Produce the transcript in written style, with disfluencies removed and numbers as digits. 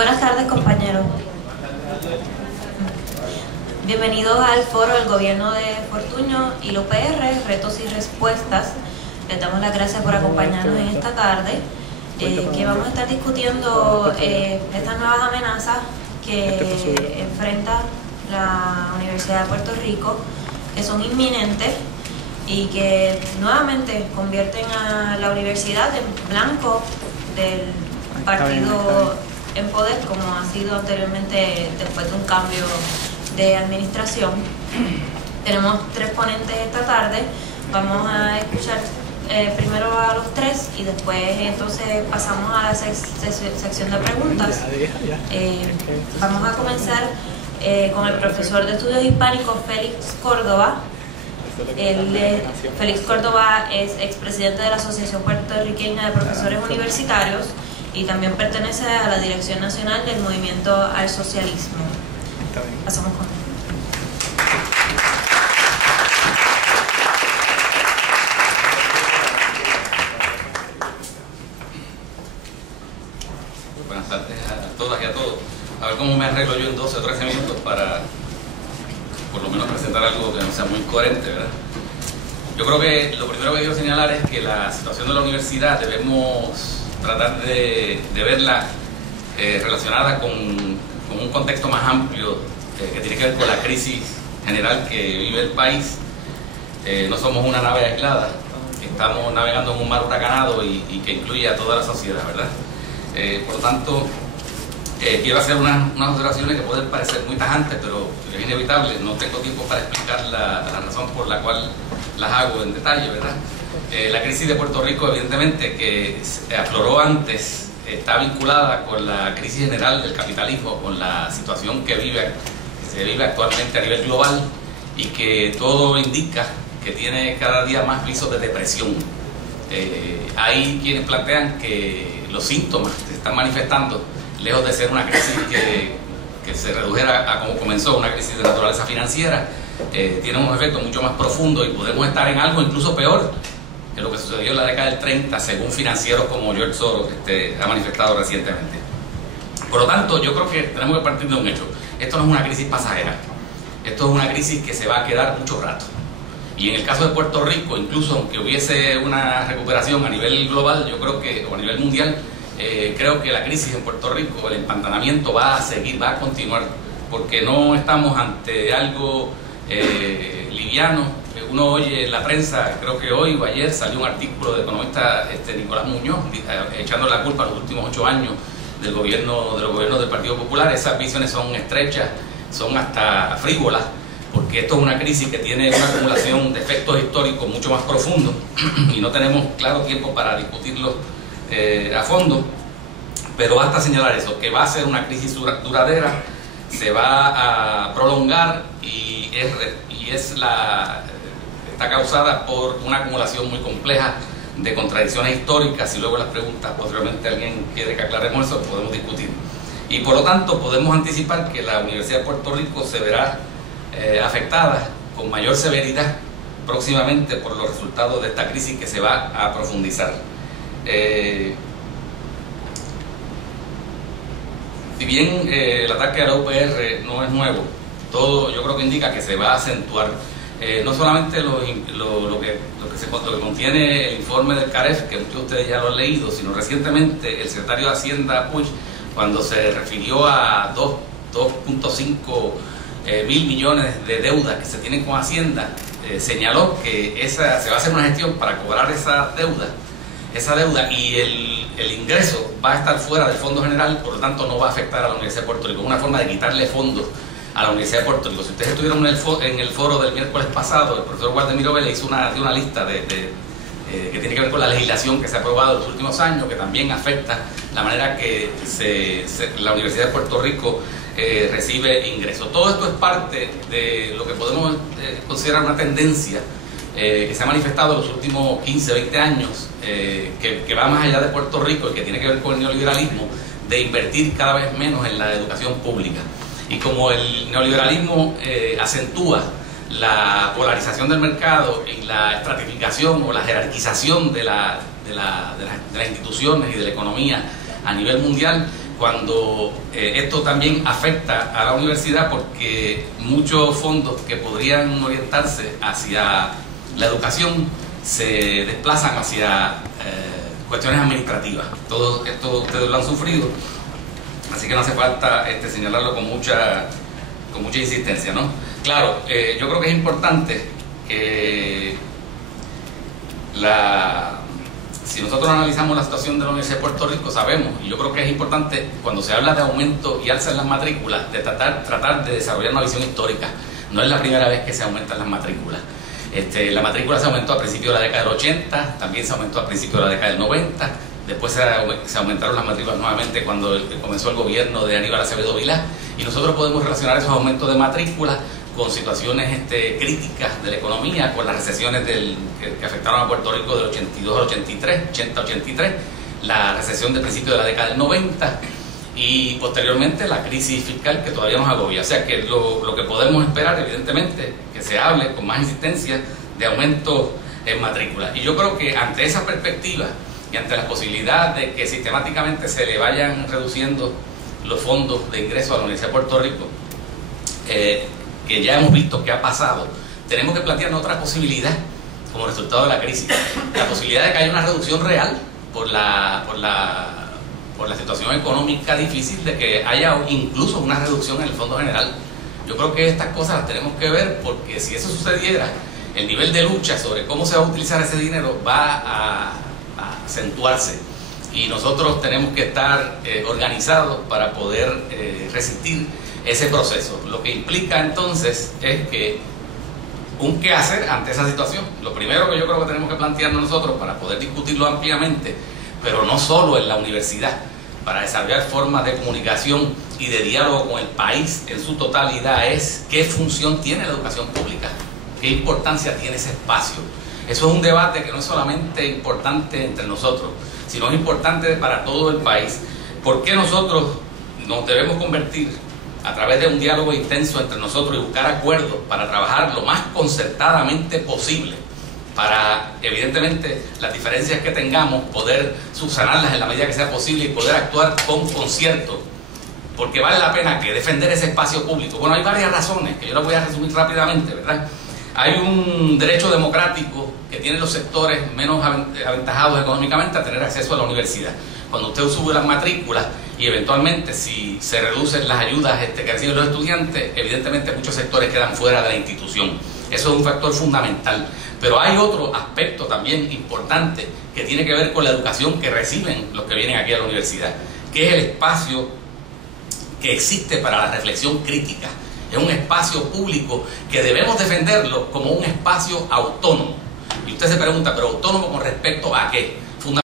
Buenas tardes, compañeros. Bienvenidos al foro del gobierno de Fortuño y la UPR, retos y respuestas. Les damos las gracias por acompañarnos en esta tarde, que vamos a estar discutiendo estas nuevas amenazas que enfrenta la Universidad de Puerto Rico, que son inminentes y que nuevamente convierten a la universidad en blanco del partido en poder, como ha sido anteriormente después de un cambio de administración. Tenemos tres ponentes esta tarde. Vamos a escuchar primero a los tres y después entonces pasamos a la sección de preguntas. Vamos a comenzar con el profesor de estudios hispánicos Félix Córdoba. Félix Córdoba es expresidente de la Asociación Puertorriqueña de Profesores Universitarios y también pertenece a la Dirección Nacional del Movimiento al Socialismo. Pasamos con él. Buenas tardes a todas y a todos. A ver cómo me arreglo yo en 12 o 13 minutos para por lo menos presentar algo que no sea muy coherente, ¿verdad? Yo creo que lo primero que quiero señalar es que la situación de la universidad debemos tratar de verla relacionada con un contexto más amplio que tiene que ver con la crisis general que vive el país. No somos una nave aislada, estamos navegando en un mar huracanado y que incluye a toda la sociedad, ¿verdad? Por lo tanto, quiero hacer unas observaciones que pueden parecer muy tajantes, pero es inevitable. No tengo tiempo para explicar la razón por la cual las hago en detalle, ¿verdad? La crisis de Puerto Rico, evidentemente, que afloró antes, está vinculada con la crisis general del capitalismo, con la situación que se vive actualmente a nivel global y que todo indica que tiene cada día más visos de depresión. Hay quienes plantean que los síntomas que se están manifestando, lejos de ser una crisis que se redujera a como comenzó, una crisis de naturaleza financiera, tiene un efecto mucho más profundo y podemos estar en algo incluso peor que lo que sucedió en la década del 30, según financieros como George Soros ha manifestado recientemente. Por lo tanto, yo creo que tenemos que partir de un hecho. Esto no es una crisis pasajera, esto es una crisis que se va a quedar mucho rato. Y en el caso de Puerto Rico, incluso aunque hubiese una recuperación a nivel global, yo creo que, o a nivel mundial, creo que la crisis en Puerto Rico, el empantanamiento va a seguir, va a continuar, porque no estamos ante algo liviano. Uno oye en la prensa, creo que hoy o ayer salió un artículo del economista Nicolás Muñoz echando la culpa a los últimos 8 años de los gobiernos del Partido Popular. Esas visiones son estrechas, son hasta frívolas, porque esto es una crisis que tiene una acumulación de efectos históricos mucho más profundos y no tenemos claro tiempo para discutirlo a fondo, pero basta señalar eso, que va a ser una crisis duradera, se va a prolongar y está causada por una acumulación muy compleja de contradicciones históricas. Y luego las preguntas, posteriormente alguien quiere que aclaremos eso, podemos discutir. Y por lo tanto podemos anticipar que la Universidad de Puerto Rico se verá afectada con mayor severidad próximamente por los resultados de esta crisis que se va a profundizar. Si bien el ataque a la UPR no es nuevo, todo yo creo que indica que se va a acentuar. No solamente lo que contiene el informe del CAREF, que muchos de ustedes ya lo han leído, sino recientemente el secretario de Hacienda, Puig, cuando se refirió a 2.5 mil millones de deudas que se tienen con Hacienda, señaló que se va a hacer una gestión para cobrar esa deuda y el ingreso va a estar fuera del Fondo General, por lo tanto no va a afectar a la Universidad de Puerto Rico. Es una forma de quitarle fondos a la Universidad de Puerto Rico. Si ustedes estuvieron en el foro del miércoles pasado, el profesor Gualdemiro Vélez hizo una lista que tiene que ver con la legislación que se ha aprobado en los últimos años, que también afecta la manera que la Universidad de Puerto Rico recibe ingresos. Todo esto es parte de lo que podemos considerar una tendencia que se ha manifestado en los últimos 15, 20 años, que va más allá de Puerto Rico y que tiene que ver con el neoliberalismo, de invertir cada vez menos en la educación pública. Y como el neoliberalismo acentúa la polarización del mercado y la estratificación o la jerarquización de las instituciones y de la economía a nivel mundial, cuando esto también afecta a la universidad, porque muchos fondos que podrían orientarse hacia la educación se desplazan hacia cuestiones administrativas. Todo esto ustedes lo han sufrido, así que no hace falta señalarlo con mucha insistencia, ¿no? Claro, yo creo que es importante que si nosotros analizamos la situación de la Universidad de Puerto Rico, sabemos, y yo creo que es importante cuando se habla de aumento y alza en las matrículas, de tratar de desarrollar una visión histórica. No es la primera vez que se aumentan las matrículas. La matrícula se aumentó a principios de la década del 80, también se aumentó a principios de la década del 90, después se aumentaron las matrículas nuevamente cuando comenzó el gobierno de Aníbal Acevedo Vilá, y nosotros podemos relacionar esos aumentos de matrículas con situaciones críticas de la economía, con las recesiones que afectaron a Puerto Rico del 82 al 83, 80-83, la recesión de principios de la década del 90 y posteriormente la crisis fiscal que todavía nos agobia. O sea que lo que podemos esperar, evidentemente, que se hable con más insistencia de aumentos en matrícula. Y yo creo que ante esa perspectiva y ante la posibilidad de que sistemáticamente se le vayan reduciendo los fondos de ingreso a la Universidad de Puerto Rico, que ya hemos visto que ha pasado, tenemos que plantearnos otra posibilidad como resultado de la crisis, la posibilidad de que haya una reducción real por la situación económica difícil, de que haya incluso una reducción en el Fondo General. Yo creo que estas cosas las tenemos que ver, porque si eso sucediera, el nivel de lucha sobre cómo se va a utilizar ese dinero va a acentuarse, y nosotros tenemos que estar organizados para poder resistir ese proceso. Lo que implica entonces es que qué hacer ante esa situación. Lo primero que yo creo que tenemos que plantearnos nosotros, para poder discutirlo ampliamente, pero no solo en la universidad, para desarrollar formas de comunicación y de diálogo con el país en su totalidad, es qué función tiene la educación pública, qué importancia tiene ese espacio. Eso es un debate que no es solamente importante entre nosotros, sino es importante para todo el país. ¿Por qué nosotros nos debemos convertir, a través de un diálogo intenso entre nosotros, y buscar acuerdos para trabajar lo más concertadamente posible, para, evidentemente, las diferencias que tengamos, poder subsanarlas en la medida que sea posible y poder actuar con concierto? Porque vale la pena que defender ese espacio público. Bueno, hay varias razones que yo las voy a resumir rápidamente, ¿verdad? Hay un derecho democrático que tienen los sectores menos aventajados económicamente a tener acceso a la universidad. Cuando usted sube las matrículas y eventualmente si se reducen las ayudas que reciben los estudiantes, evidentemente muchos sectores quedan fuera de la institución. Eso es un factor fundamental. Pero hay otro aspecto también importante que tiene que ver con la educación que reciben los que vienen aquí a la universidad, que es el espacio que existe para la reflexión crítica. Es un espacio público que debemos defenderlo como un espacio autónomo. Y usted se pregunta, ¿pero autónomo con respecto a qué?